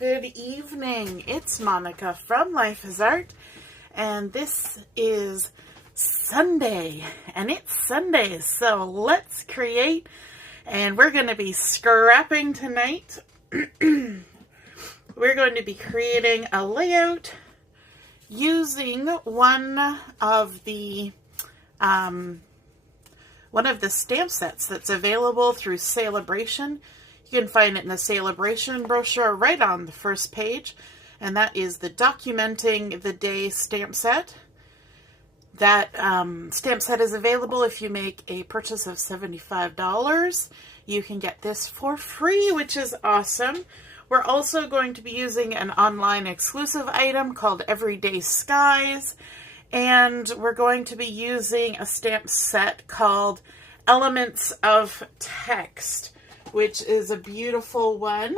good evening. It's Monica from Life is Art, and this is Sunday, and it's Sunday, so let's create, and we're going to be scrapping tonight. We're going to be creating a layout using one of the stamp sets that's available through Sale-A-Bration. You can find it in the Sale-A-Bration brochure right on the first page, and that is the Documenting the Day stamp set. That stamp set is available if you make a purchase of $75. You can get this for free, which is awesome. We're also going to be using an online exclusive item called Everyday Skies, and we're going to be using a stamp set called Elements of Text, which is a beautiful one.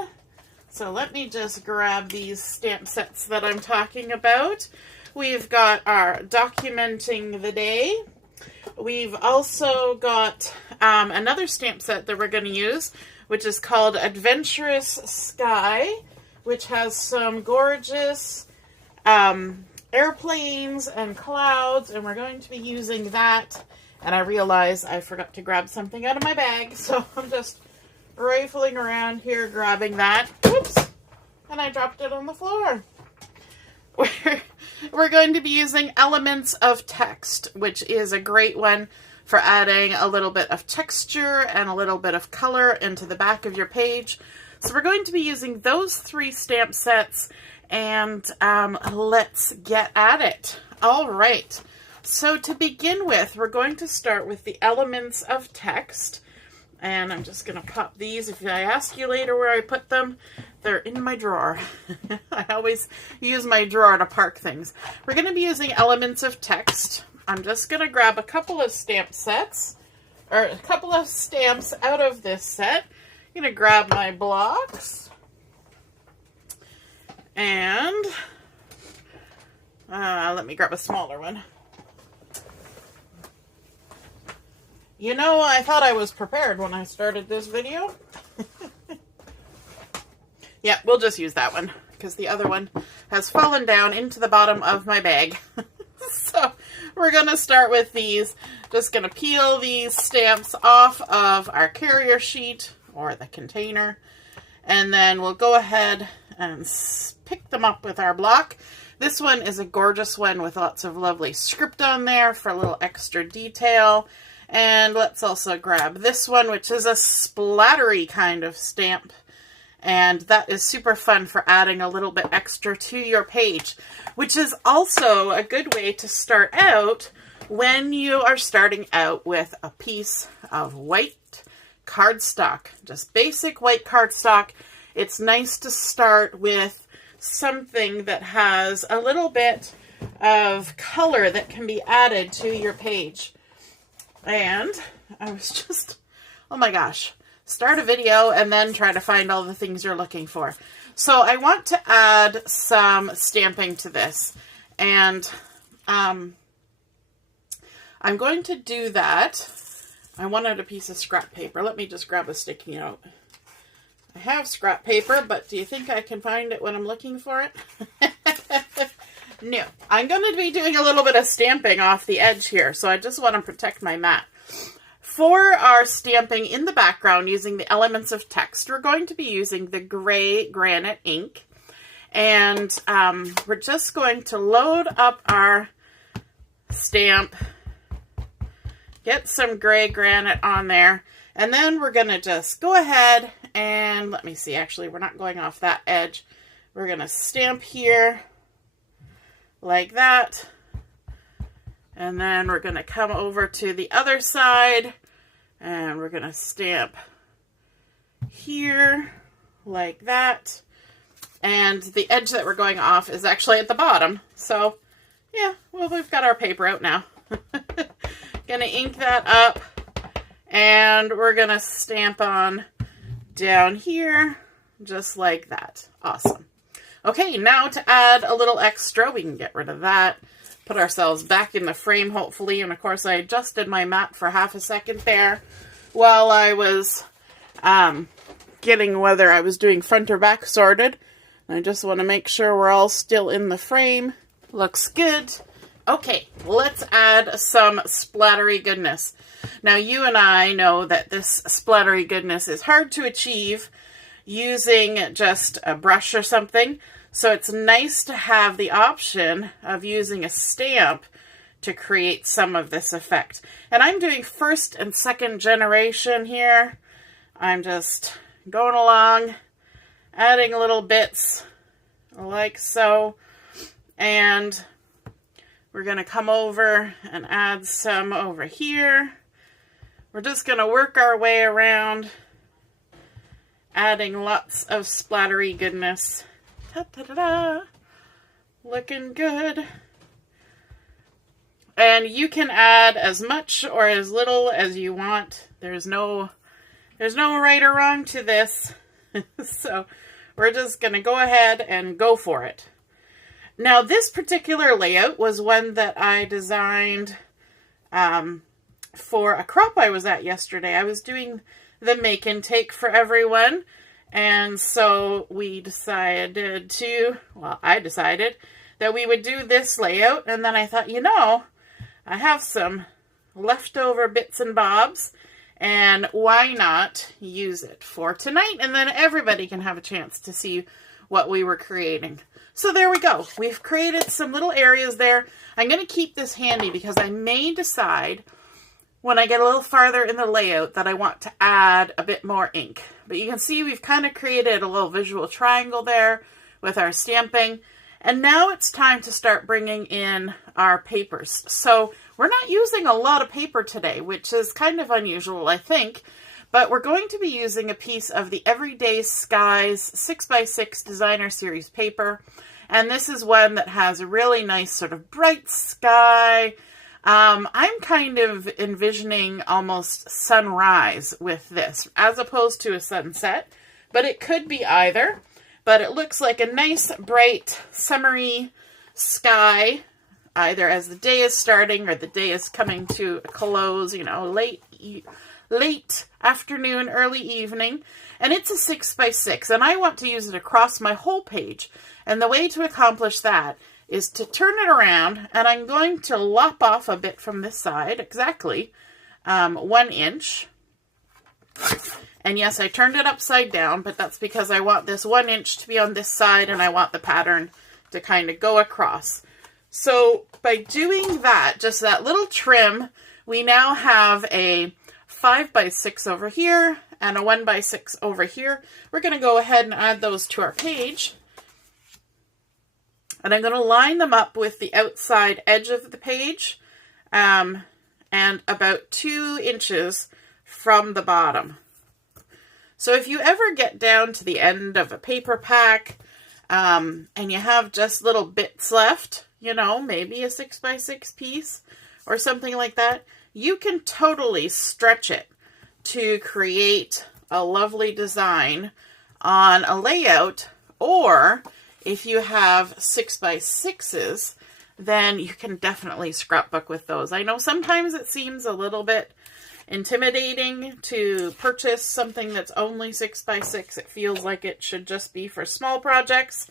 So let me just grab these stamp sets that I'm talking about. We've got our Documenting the Day. We've also got another stamp set that we're going to use, which is called Adventurous Sky, which has some gorgeous airplanes and clouds, and we're going to be using that. And I realize I forgot to grab something out of my bag, so I'm just rifling around here grabbing that. Whoops! And I dropped it on the floor. We're going to be using Elements of Text, which is a great one for adding a little bit of texture and a little bit of color into the back of your page. So we're going to be using those three stamp sets, and let's get at it. All right. So to begin with, we're going to start with the Elements of Text. And I'm just going to pop these. If I ask you later where I put them, they're in my drawer. I always use my drawer to park things. We're going to be using Elements of Text. I'm just going to grab a couple of stamp sets, or a couple of stamps out of this set. I'm going to grab my blocks. And let me grab a smaller one. You know, I thought I was prepared when I started this video. Yeah, we'll just use that one, because the other one has fallen down into the bottom of my bag. So, we're going to start with these. Just going to peel these stamps off of our carrier sheet, or the container. And then we'll go ahead and pick them up with our block. This one is a gorgeous one with lots of lovely script on there for a little extra detail. And let's also grab this one, which is a splattery kind of stamp. And that is super fun for adding a little bit extra to your page, which is also a good way to start out when you are starting out with a piece of white cardstock. Just basic white cardstock. It's nice to start with something that has a little bit of color that can be added to your page. And I was just, oh my gosh, start a video and then try to find all the things you're looking for. So I want to add some stamping to this. And I'm going to do that. I wanted a piece of scrap paper. Let me just grab a sticky note. I have scrap paper, but do you think I can find it when I'm looking for it? No, I'm going to be doing a little bit of stamping off the edge here, so I just want to protect my mat. For our stamping in the background using the Elements of Text, we're going to be using the gray Granite ink, and we're just going to load up our stamp, get some gray Granite on there, and then we're going to just go ahead and, let me see, actually we're not going off that edge. We're going to stamp here, like that, and then we're going to come over to the other side, and we're going to stamp here, like that, and the edge that we're going off is actually at the bottom, so yeah, well, we've got our paper out now. Gonna ink that up, and we're gonna stamp on down here, just like that. Awesome. Okay, now to add a little extra, we can get rid of that, put ourselves back in the frame, hopefully, and of course I adjusted my mat for half a second there while I was getting whether I was doing front or back sorted. I just want to make sure we're all still in the frame. Looks good. Okay, let's add some splattery goodness. Now, you and I know that this splattery goodness is hard to achieve using just a brush or something. So it's nice to have the option of using a stamp to create some of this effect. And I'm doing first and second generation here. I'm just going along, adding little bits like so. And we're going to come over and add some over here. We're just going to work our way around, adding lots of splattery goodness. Ta-ta-da-da! Looking good. And you can add as much or as little as you want. There's no right or wrong to this. So we're just going to go ahead and go for it. Now, this particular layout was one that I designed for a crop I was at yesterday. I was doing the make and take for everyone. And so we decided to, well, I decided that we would do this layout. And then I thought, you know, I have some leftover bits and bobs, and why not use it for tonight? And then everybody can have a chance to see what we were creating. So there we go. We've created some little areas there. I'm going to keep this handy because I may decide when I get a little farther in the layout that I want to add a bit more ink. But you can see we've kind of created a little visual triangle there with our stamping. And now it's time to start bringing in our papers. So we're not using a lot of paper today, which is kind of unusual, I think. But we're going to be using a piece of the Everyday Skies 6x6 Designer Series paper. And this is one that has a really nice sort of bright sky. I'm kind of envisioning almost sunrise with this, as opposed to a sunset. But it could be either. But it looks like a nice, bright, summery sky, either as the day is starting or the day is coming to a close, you know, late afternoon, early evening. And it's a 6x6, and I want to use it across my whole page. And the way to accomplish that is to turn it around, and I'm going to lop off a bit from this side, exactly 1 inch. And yes, I turned it upside down, but that's because I want this 1 inch to be on this side, and I want the pattern to kind of go across. So by doing that, just that little trim, we now have a 5x6 over here and a 1x6 over here. We're going to go ahead and add those to our page. And I'm going to line them up with the outside edge of the page and about 2 inches from the bottom. So if you ever get down to the end of a paper pack and you have just little bits left, you know, maybe a 6x6 piece or something like that, you can totally stretch it to create a lovely design on a layout. Or if you have 6x6s, then you can definitely scrapbook with those. I know sometimes it seems a little bit intimidating to purchase something that's only 6x6. It feels like it should just be for small projects,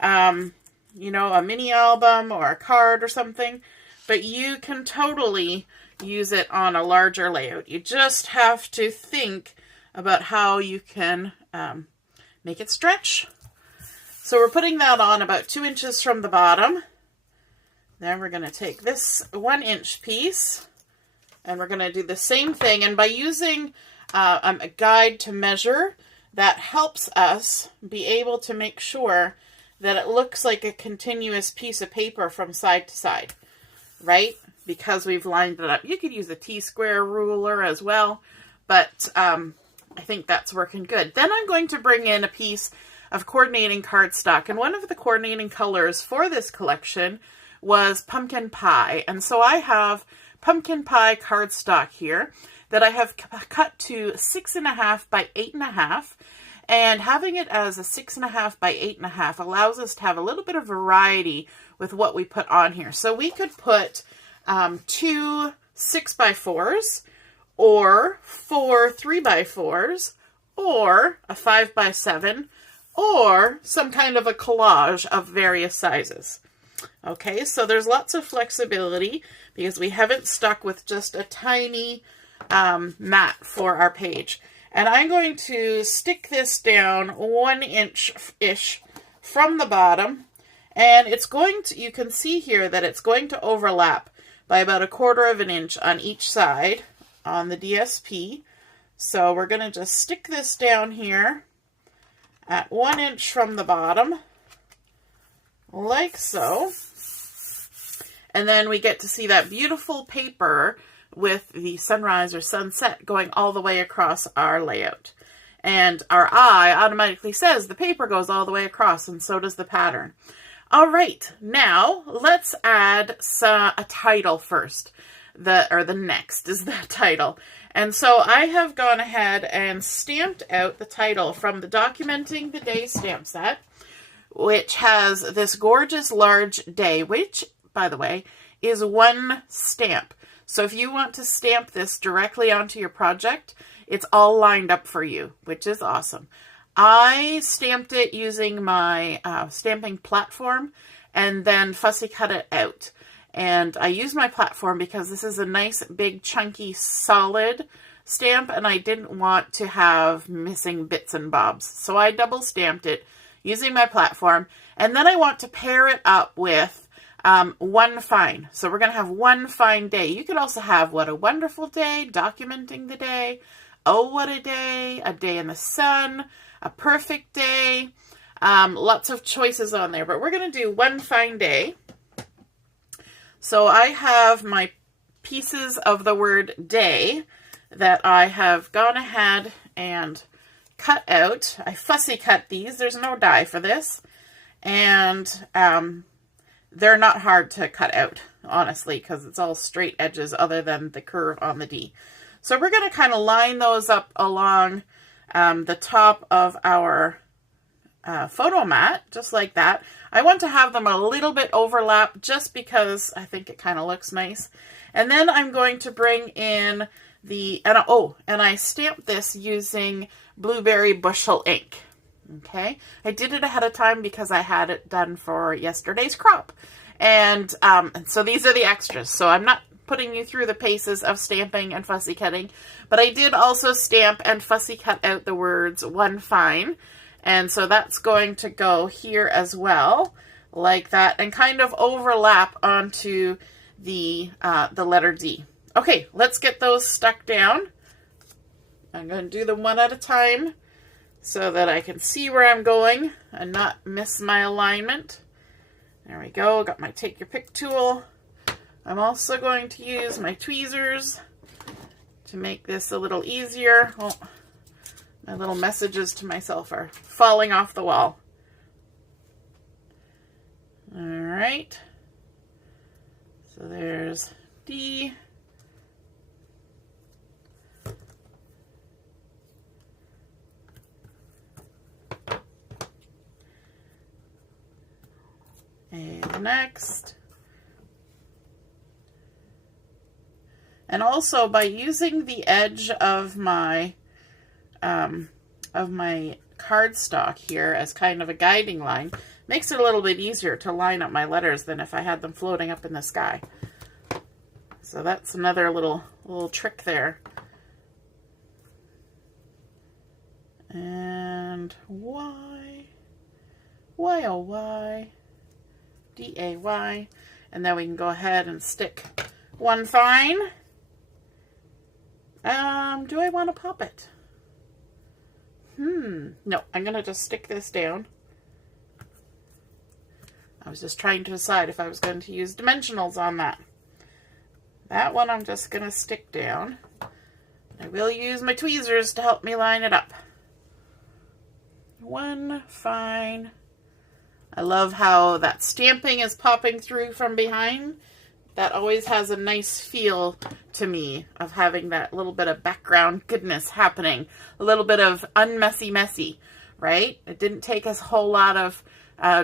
you know, a mini album or a card or something, but you can totally use it on a larger layout. You just have to think about how you can make it stretch. So we're putting that on about 2 inches from the bottom. Then we're going to take this 1 inch piece, and we're going to do the same thing. And by using a guide to measure, that helps us be able to make sure that it looks like a continuous piece of paper from side to side, right? Because we've lined it up. You could use a T-square ruler as well, but I think that's working good. Then I'm going to bring in a piece of coordinating cardstock. And one of the coordinating colors for this collection was pumpkin pie. And so I have pumpkin pie cardstock here that I have cut to 6.5 by 8.5, and having it as a 6.5 by 8.5 allows us to have a little bit of variety with what we put on here. So we could put 2 6x4s or 4 3x4s or a 5x7 or some kind of a collage of various sizes. Okay, so there's lots of flexibility because we haven't stuck with just a tiny mat for our page. And I'm going to stick this down 1 inch-ish from the bottom. And it's going to, you can see here that it's going to overlap by about 1/4 of an inch on each side on the DSP. So we're going to just stick this down here at 1 inch from the bottom, like so. And then we get to see that beautiful paper with the sunrise or sunset going all the way across our layout. And our eye automatically says the paper goes all the way across, and so does the pattern. All right, now let's add a title first. The next is the title. And so I have gone ahead and stamped out the title from the Documenting the Day stamp set, which has this gorgeous large day, which, by the way, is 1 stamp. So if you want to stamp this directly onto your project, it's all lined up for you, which is awesome. I stamped it using my stamping platform and then fussy cut it out. And I use my platform because this is a nice, big, chunky, solid stamp, and I didn't want to have missing bits and bobs. So I double stamped it using my platform, and then I want to pair it up with one fine. So we're going to have one fine day. You could also have What a Wonderful Day, Documenting the Day, Oh What a Day in the Sun, A Perfect Day. Lots of choices on there, but we're going to do One Fine Day. So I have my pieces of the word day that I have gone ahead and cut out. I fussy cut these. There's no die for this. And they're not hard to cut out, honestly, because it's all straight edges other than the curve on the D. So we're going to kind of line those up along the top of our photo mat, just like that. I want to have them a little bit overlap just because I think it kind of looks nice. And then I'm going to bring in the, and I stamped this using Blueberry Bushel ink. Okay, I did it ahead of time because I had it done for yesterday's crop. And so these are the extras. So I'm not putting you through the paces of stamping and fussy cutting, but I did also stamp and fussy cut out the words One Fine. And so that's going to go here as well, like that, and kind of overlap onto the letter D. Okay, let's get those stuck down. I'm going to do them one at a time so that I can see where I'm going and not miss my alignment. There we go, got my Take Your Pick tool. I'm also going to use my tweezers to make this a little easier. Oh, my little messages to myself are falling off the wall. All right. So there's D. And next. And also by using the edge of my cardstock here as kind of a guiding line, makes it a little bit easier to line up my letters than if I had them floating up in the sky. So that's another little trick there. And Y, oh Y, D-A-Y, and then we can go ahead and stick One Fine. Do I want to pop it? No, I'm going to just stick this down. I was just trying to decide if I was going to use dimensionals on that. That one I'm just going to stick down. I will use my tweezers to help me line it up. One Fine. I love how that stamping is popping through from behind. That always has a nice feel to me of having that little bit of background goodness happening. A little bit of messy, right? It didn't take us a whole lot of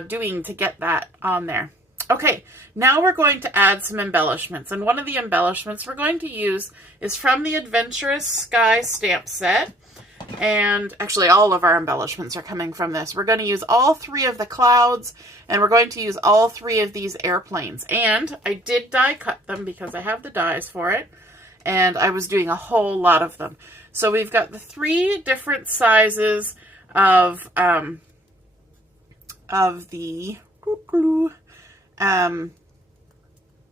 doing to get that on there. Okay, now we're going to add some embellishments. And one of the embellishments we're going to use is from the Adventurous Sky stamp set. And actually all of our embellishments are coming from this. We're going to use all 3 of the clouds, and we're going to use all 3 of these airplanes. And I did die cut them because I have the dies for it, and I was doing a whole lot of them. So we've got the 3 different sizes of the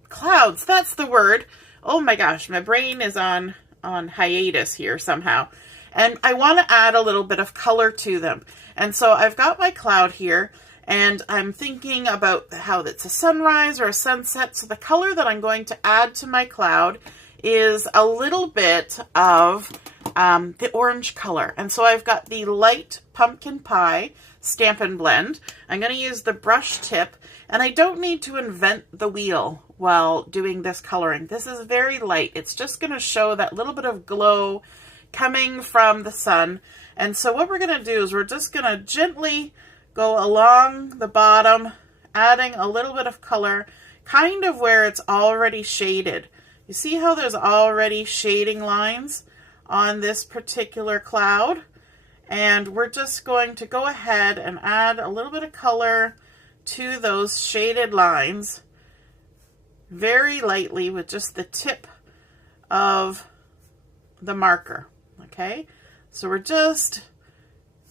clouds. That's the word. Oh my gosh, my brain is on hiatus here somehow. And I want to add a little bit of color to them. And so I've got my cloud here, and I'm thinking about how it's a sunrise or a sunset. So the color that I'm going to add to my cloud is a little bit of the orange color. And so I've got the light pumpkin pie Stampin' Blend. I'm going to use the brush tip, and I don't need to invent the wheel while doing this coloring. This is very light. It's just going to show that little bit of glow coming from the sun. And so what we're going to do is we're just going to gently go along the bottom, adding a little bit of color, kind of where it's already shaded. You see how there's already shading lines on this particular cloud? And we're just going to go ahead and add a little bit of color to those shaded lines very lightly with just the tip of the marker. Okay, so we're just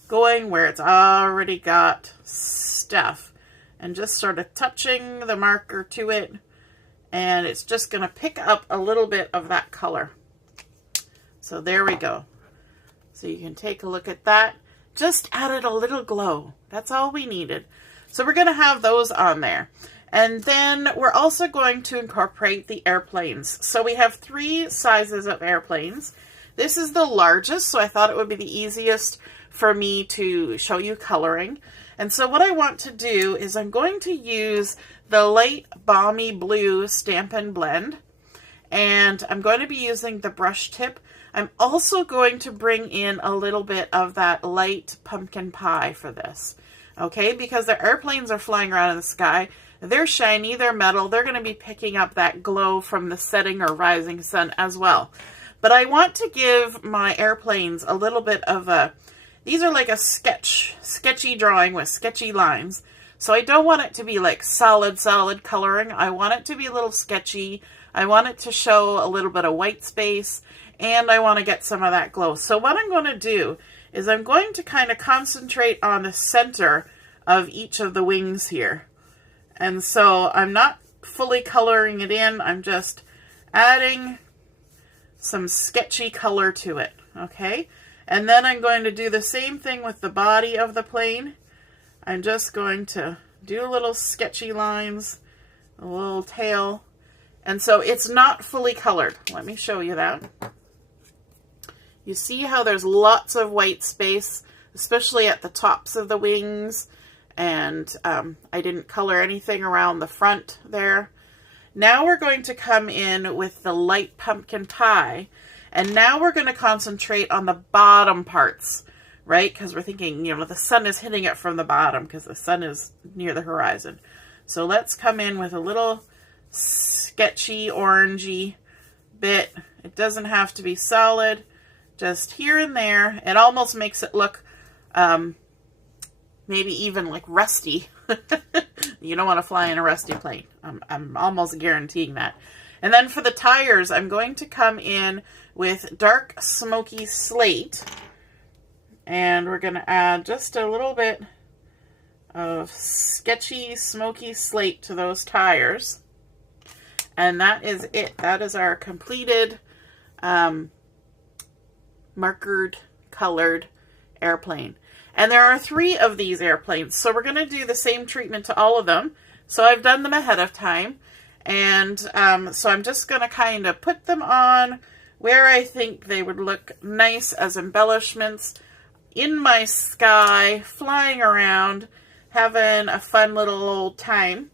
going where it's already got stuff and just sort of touching the marker to it, and it's just going to pick up a little bit of that color. So there we go. So you can take a look at that. Just added a little glow. That's all we needed. So we're going to have those on there. And then we're also going to incorporate the airplanes. So we have 3 sizes of airplanes. This is the largest, so I thought it would be the easiest for me to show you coloring. And so what I want to do is I'm going to use the light Balmy blue Stampin' Blend, and I'm going to be using the brush tip. I'm also going to bring in a little bit of that light pumpkin pie for this, okay? Because the airplanes are flying around in the sky. They're shiny, they're metal, they're going to be picking up that glow from the setting or rising sun as well. But I want to give my airplanes a little bit of a, these are like a sketchy drawing with sketchy lines. So I don't want it to be like solid coloring. I want it to be a little sketchy. I want it to show a little bit of white space, and I want to get some of that glow. So what I'm going to do is I'm going to kind of concentrate on the center of each of the wings here. And so I'm not fully coloring it in. I'm just adding some sketchy color to it, okay? And then I'm going to do the same thing with the body of the plane. I'm just going to do little sketchy lines, a little tail. And so it's not fully colored. Let me show you that. You see how there's lots of white space, especially at the tops of the wings. And I didn't color anything around the front there. Now we're going to come in with the light pumpkin pie, and now we're going to concentrate on the bottom parts, right? Because we're thinking, you know, the sun is hitting it from the bottom because the sun is near the horizon. So let's come in with a little sketchy orangey bit. It doesn't have to be solid, just here and there. It almost makes it look maybe even like rusty. You don't want to fly in a rusty plane. I'm almost guaranteeing that. And then for the tires, I'm going to come in with dark smoky slate. And we're going to add just a little bit of sketchy smoky slate to those tires. And that is it. That is our completed markered, colored airplane. And there are 3 of these airplanes, so we're going to do the same treatment to all of them. So I've done them ahead of time, and so I'm just going to kind of put them on where I think they would look nice as embellishments in my sky, flying around, having a fun little old time.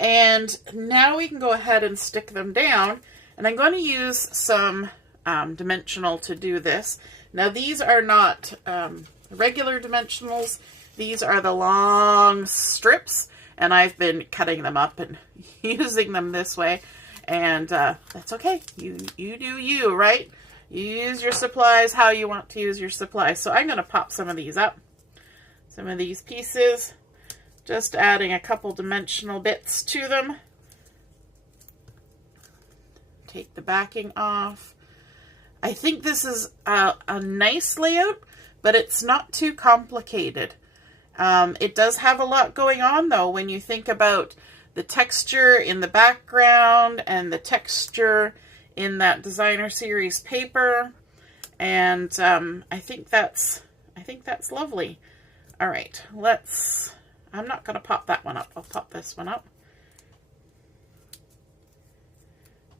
And now we can go ahead and stick them down, and I'm going to use some dimensional to do this. Now these are not regular dimensionals. These are the long strips, and I've been cutting them up and using them this way, and that's okay. You do you, right? You use your supplies how you want to use your supplies. So I'm going to pop some of these up. Some of these pieces. Just adding a couple dimensional bits to them. Take the backing off. I think this is a nice layout, but it's not too complicated. It does have a lot going on, though, when you think about the texture in the background and the texture in that designer series paper, and I think that's lovely. All right, I'm not going to pop that one up. I'll pop this one up.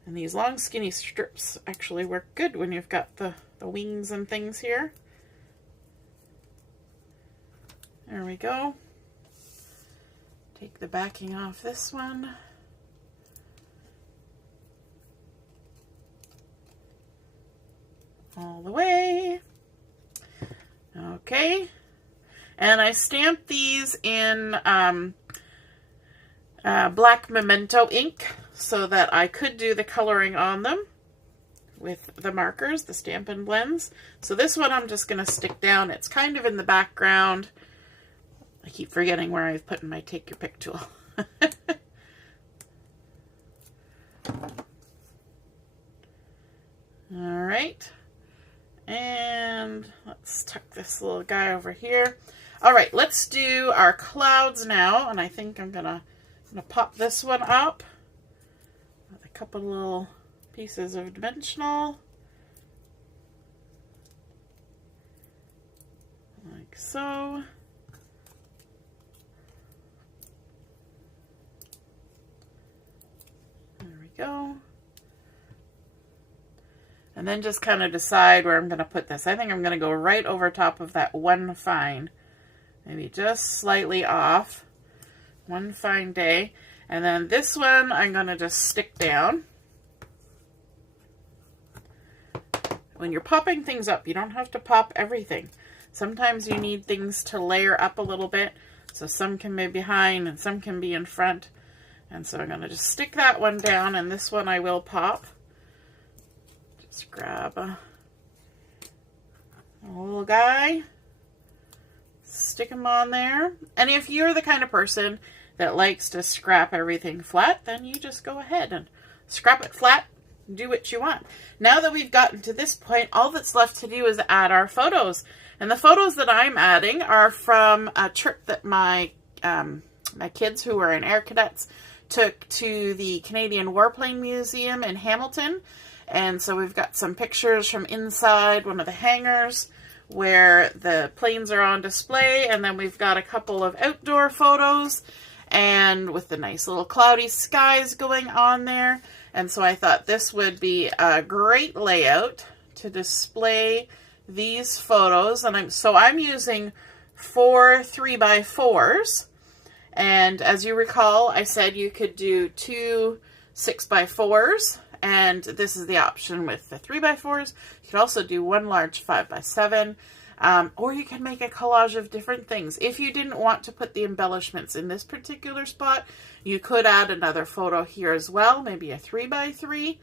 And these long skinny strips actually work good when you've got the wings and things here. There we go. Take the backing off this one. All the way. Okay. And I stamped these in black memento ink so that I could do the coloring on them with the markers, the Stampin' Blends. So this one I'm just going to stick down. It's kind of in the background. I keep forgetting where I've put my Take Your Pick tool. All right. And let's tuck this little guy over here. All right, let's do our clouds now. And I think I'm gonna pop this one up with a couple little pieces of dimensional. Like so. There we go. And then just kind of decide where I'm going to put this. I think I'm going to go right over top of that one fine. Maybe just slightly off. One fine day. And then this one I'm going to just stick down. When you're popping things up, you don't have to pop everything. Sometimes you need things to layer up a little bit. So some can be behind and some can be in front. And so I'm going to just stick that one down, and this one I will pop. Just grab a little guy, stick him on there. And if you're the kind of person that likes to scrap everything flat, then you just go ahead and scrap it flat, do what you want. Now that we've gotten to this point, all that's left to do is add our photos. And the photos that I'm adding are from a trip that my kids who were in Air Cadets took to the Canadian Warplane Museum in Hamilton. And so we've got some pictures from inside one of the hangars where the planes are on display. And then we've got a couple of outdoor photos and with the nice little cloudy skies going on there. And so I thought this would be a great layout to display these photos. And I'm using 4 3x4s. And as you recall, I said you could do 2 6x4s. And this is the option with the 3x4s. You could also do 1 large 5x7. Or you can make a collage of different things. If you didn't want to put the embellishments in this particular spot, you could add another photo here as well. Maybe a 3x3.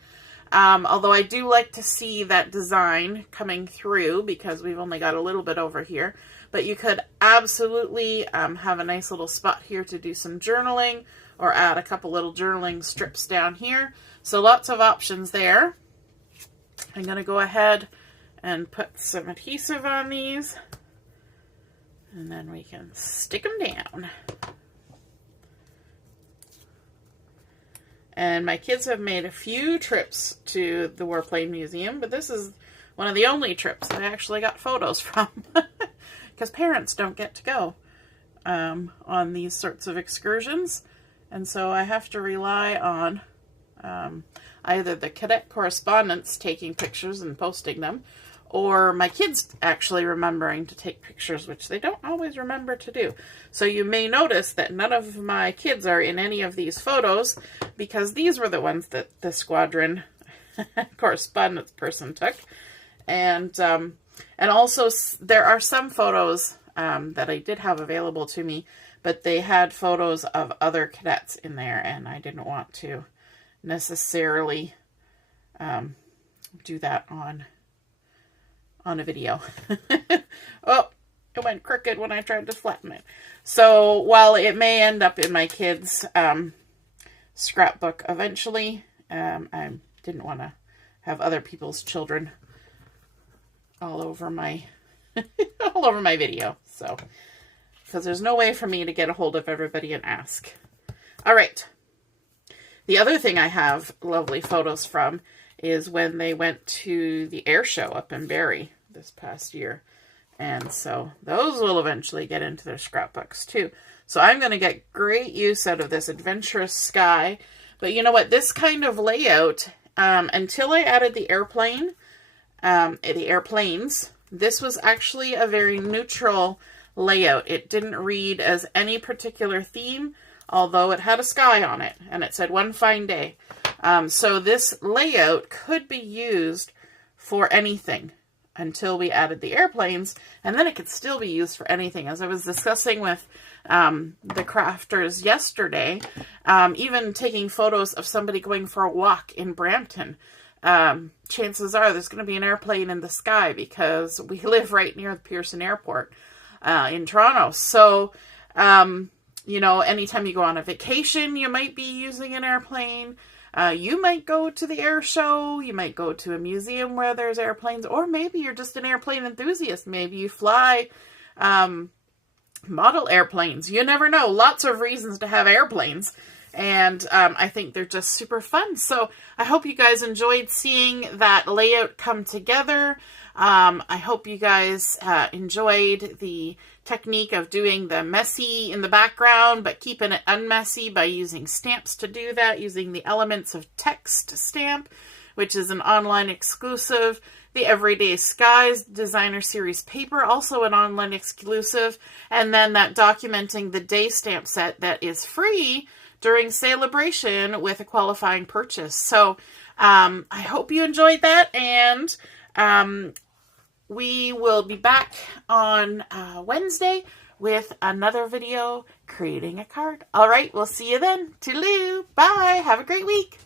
Although I do like to see that design coming through because we've only got a little bit over here. But you could absolutely have a nice little spot here to do some journaling or add a couple little journaling strips down here. So lots of options there. I'm going to go ahead and put some adhesive on these. And then we can stick them down. And my kids have made a few trips to the Warplane Museum, but this is one of the only trips I actually got photos from. Because parents don't get to go on these sorts of excursions. And so I have to rely on either the cadet correspondents taking pictures and posting them, or my kids actually remembering to take pictures, which they don't always remember to do. So you may notice that none of my kids are in any of these photos, because these were the ones that the squadron correspondence person took. And also there are some photos that I did have available to me, but they had photos of other cadets in there, and I didn't want to necessarily do that on on a video. Oh, it went crooked when I tried to flatten it. So while it may end up in my kids' scrapbook eventually, I didn't want to have other people's children all over my all over my video. So, because there's no way for me to get a hold of everybody and ask. All right. The other thing I have lovely photos from is when they went to the air show up in Barrie this past year. And so those will eventually get into their scrapbooks too. So I'm going to get great use out of this Adventurous Sky. But you know what? This kind of layout, until I added the airplane, the airplanes, this was actually a very neutral layout. It didn't read as any particular theme, although it had a sky on it, and it said One Fine Day. So this layout could be used for anything until we added the airplanes, and then it could still be used for anything. As I was discussing with the crafters yesterday, even taking photos of somebody going for a walk in Brampton, chances are there's going to be an airplane in the sky because we live right near the Pearson Airport in Toronto. So, you know, anytime you go on a vacation, you might be using an airplane. You might go to the air show. You might go to a museum where there's airplanes. Or maybe you're just an airplane enthusiast. Maybe you fly model airplanes. You never know. Lots of reasons to have airplanes. And I think they're just super fun. So I hope you guys enjoyed seeing that layout come together. I hope you guys enjoyed the technique of doing the messy in the background, but keeping it unmessy by using stamps to do that, using the Elements of Text stamp, which is an online exclusive. The Everyday Skies Designer Series paper, also an online exclusive. And then that Documenting the Day stamp set that is free during Sale-A-Bration with a qualifying purchase. So I hope you enjoyed that, and we will be back on Wednesday with another video creating a card. All right, we'll see you then. Toodaloo. Bye. Have a great week.